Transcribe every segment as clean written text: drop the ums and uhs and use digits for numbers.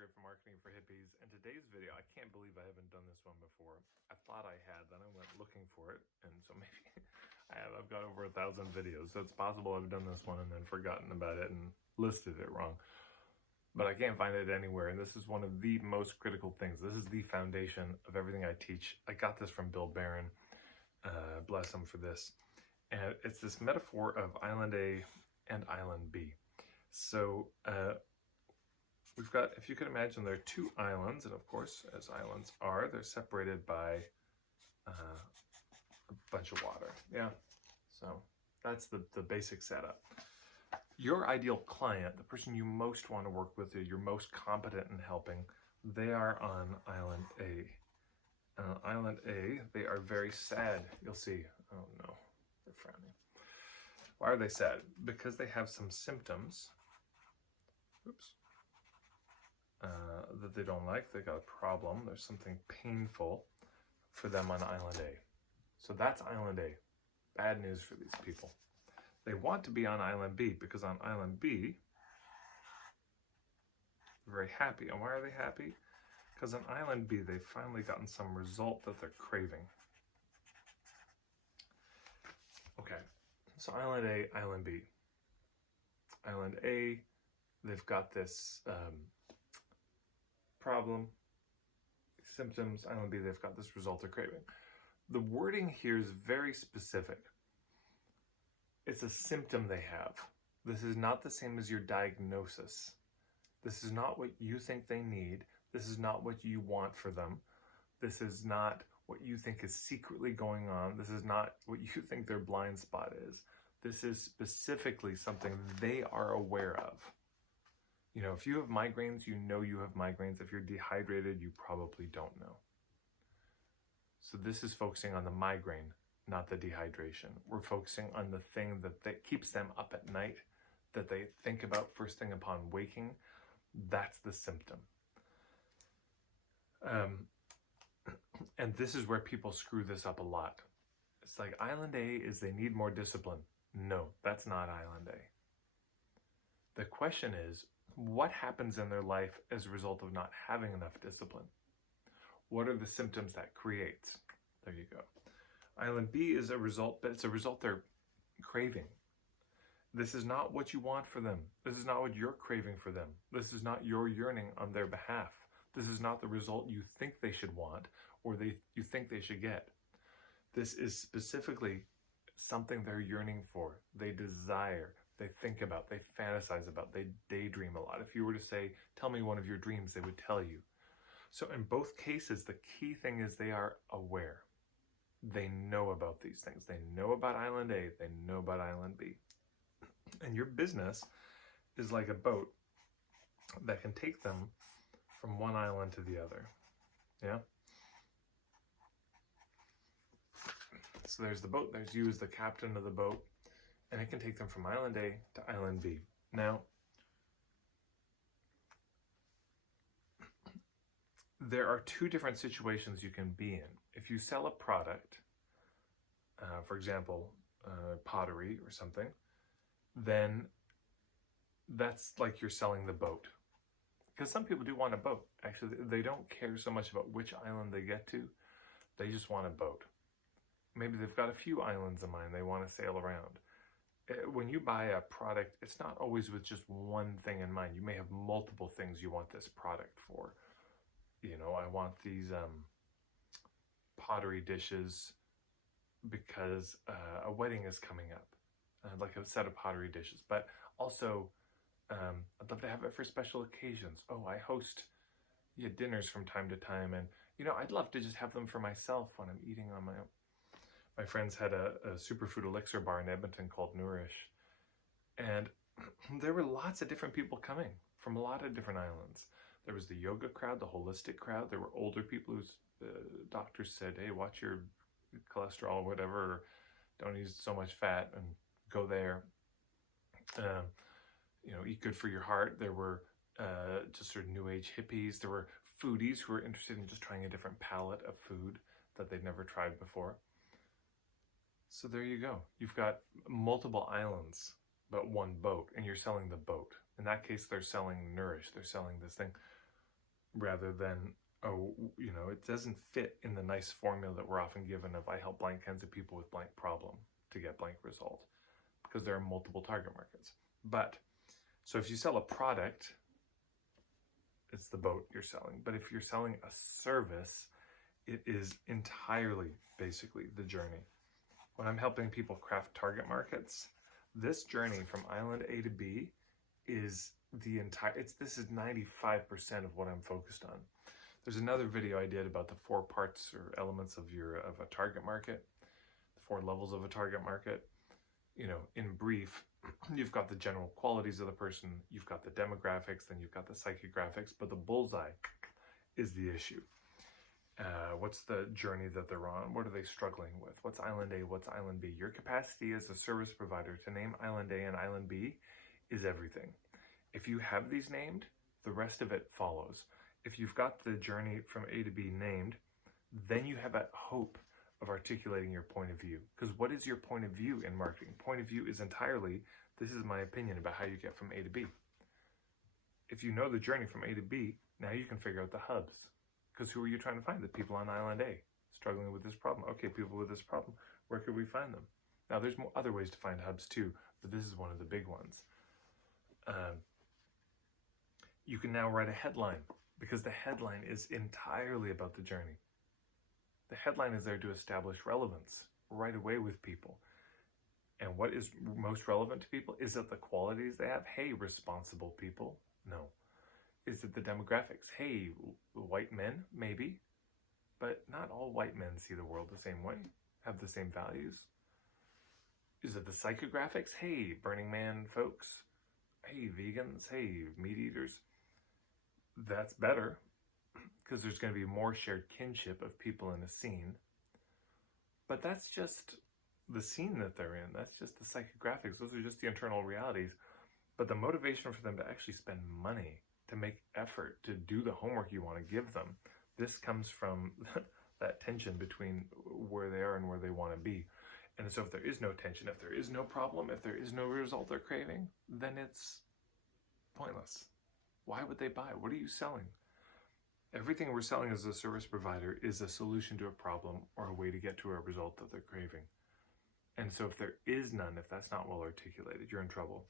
Great for Marketing for Hippies. In today's video, I can't believe I haven't done this one before. I thought I had, then I went looking for it, and so maybe I have. I've got over 1,000 videos, so it's possible I've done this one and then forgotten about it and listed it wrong. But I can't find it anywhere, and this is one of the most critical things. This is the foundation of everything I teach. I got this from Bill Barron. Bless him for this. And it's this metaphor of Island A and Island B. So, we've got, if you could imagine, there are two islands, and of course, as islands are, they're separated by a bunch of water. Yeah, so that's the basic setup. Your ideal client, the person you most want to work with, or you're most competent in helping, they are on Island A. Island A, they are very sad. You'll see. Oh no, they're frowning. Why are they sad? Because they have some symptoms. Oops. That they don't like. They got a problem. There's something painful for them on Island A. So that's Island A. Bad news for these people. They want to be on Island B because on Island B, they're very happy. And why are they happy? Because on Island B, they've finally gotten some result that they're craving. Okay, so Island A, Island B. Island A, they've got this problem, symptoms. Island B, they've got this result they're craving. The wording here is very specific. It's a symptom they have. This is not the same as your diagnosis. This is not what you think they need. This is not what you want for them. This is not what you think is secretly going on. This is not what you think their blind spot is. This is specifically something they are aware of. You know, if you have migraines, you know you have migraines. If you're dehydrated, you probably don't know. So this is focusing on the migraine, not the dehydration. We're focusing on the thing that keeps them up at night, that they think about first thing upon waking. That's the symptom. And this is where people screw this up a lot. It's like Island A is they need more discipline. No, that's not Island A. The question is, what happens in their life as a result of not having enough discipline? What are the symptoms that creates? There you go. Island B is a result, but it's a result they're craving. This is not what you want for them. This is not what you're craving for them. This is not your yearning on their behalf. This is not the result you think they should want or you think they should get. This is specifically something they're yearning for. They desire, they think about, they fantasize about, they daydream a lot. If you were to say, tell me one of your dreams, they would tell you. So in both cases, the key thing is they are aware. They know about these things. They know about Island A, they know about Island B. And your business is like a boat that can take them from one island to the other. Yeah? So there's the boat, there's you as the captain of the boat, and it can take them from Island A to Island B. Now, there are two different situations you can be in. If you sell a product, for example, pottery or something, then that's like you're selling the boat. Because some people do want a boat. Actually, they don't care so much about which island they get to. They just want a boat. Maybe they've got a few islands in mind they want to sail around. When you buy a product, it's not always with just one thing in mind. You may have multiple things you want this product for. You know, I want these pottery dishes because a wedding is coming up. I'd like a set of pottery dishes. But also, I'd love to have it for special occasions. Oh, I host dinners from time to time. And, you know, I'd love to just have them for myself when I'm eating on my own. My friends had a superfood elixir bar in Edmonton called Nourish. And there were lots of different people coming from a lot of different islands. There was the yoga crowd, the holistic crowd. There were older people whose doctors said, hey, watch your cholesterol or whatever, or don't eat so much fat and go there. You know, eat good for your heart. There were just sort of new age hippies. There were foodies who were interested in just trying a different palette of food that they'd never tried before. So there you go. You've got multiple islands, but one boat, and you're selling the boat. In that case, they're selling Nourish. They're selling this thing. rather than, oh, it doesn't fit in the nice formula that we're often given of I help blank kinds of people with blank problem to get blank result, because there are multiple target markets. But, so if you sell a product, it's the boat you're selling. But if you're selling a service, it is entirely, basically, the journey. When I'm helping people craft target markets, this journey from island A to B is this is 95% of what I'm focused on. There's another video I did about the 4 parts or elements of a target market, the 4 levels of a target market. In brief, you've got the general qualities of the person, you've got the demographics, then you've got the psychographics, but the bullseye is the issue. What's the journey that they're on? What are they struggling with? What's Island A? What's Island B? Your capacity as a service provider to name Island A and Island B is everything. If you have these named, the rest of it follows. If you've got the journey from A to B named, then you have a hope of articulating your point of view. Because what is your point of view in marketing? Point of view is entirely, this is my opinion about how you get from A to B. If you know the journey from A to B, now you can figure out the hubs. Because who are you trying to find? The people on Island A struggling with this problem. Okay, people with this problem, where could we find them? Now, there's other ways to find hubs too, but this is one of the big ones. You can now write a headline, because the headline is entirely about the journey. The headline is there to establish relevance right away with people. And what is most relevant to people? Is it the qualities they have? Hey, responsible people? No. Is it the demographics? Hey, white men? Maybe. But not all white men see the world the same way, have the same values. Is it the psychographics? Hey, Burning Man folks? Hey, vegans? Hey, meat eaters? That's better, because there's going to be more shared kinship of people in a scene. But that's just the scene that they're in. That's just the psychographics. Those are just the internal realities. But the motivation for them to actually spend money, to make effort, to do the homework you want to give them, this comes from that tension between where they are and where they want to be. And so if there is no tension, if there is no problem, if there is no result they're craving, then it's pointless. Why would they buy? What are you selling? Everything we're selling as a service provider is a solution to a problem or a way to get to a result that they're craving. And so if there is none, if that's not well articulated, you're in trouble.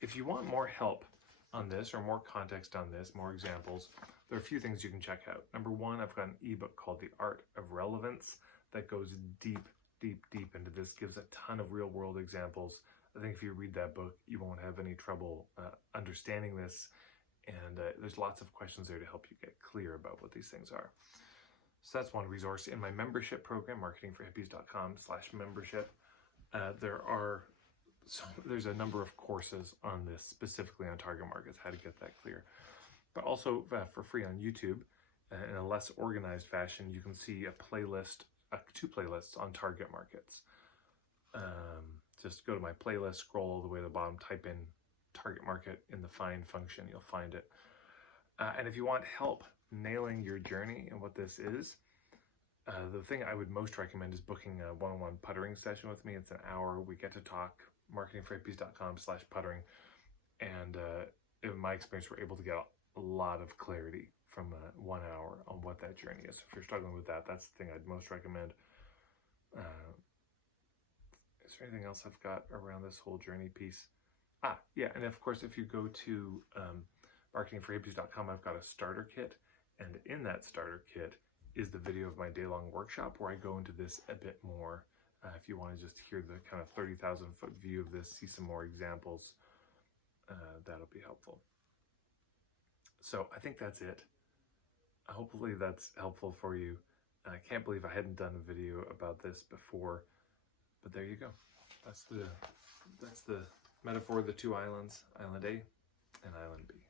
If you want more help on this or more context on this, more examples, there are a few things you can check out. Number one, I've got an ebook called The Art of Relevance that goes deep into this, gives a ton of real world examples. I think if you read that book, you won't have any trouble understanding this. And there's lots of questions there to help you get clear about what these things are. So that's one resource. In my membership program, marketingforhippies.com/membership, there's a number of courses on this, specifically on target markets, how to get that clear. But also for free on YouTube, in a less organized fashion, you can see a playlist, 2 playlists on target markets. Just go to my playlist, scroll all the way to the bottom, type in target market in the find function, you'll find it. And if you want help nailing your journey and what this is, the thing I would most recommend is booking a one-on-one puttering session with me. It's an hour. We get to talk, marketingforhippies.com/puttering. And in my experience, we're able to get a lot of clarity from 1 hour on what that journey is. If you're struggling with that, that's the thing I'd most recommend. Is there anything else I've got around this whole journey piece? Yeah, and of course, if you go to marketingforhippies.com, I've got a starter kit, and in that starter kit is the video of my day-long workshop where I go into this a bit more. If you want to just hear the kind of 30,000-foot view of this, see some more examples, that'll be helpful. So I think that's it. Hopefully that's helpful for you. I can't believe I hadn't done a video about this before, but there you go. That's the metaphor of the 2 islands, Island A and Island B.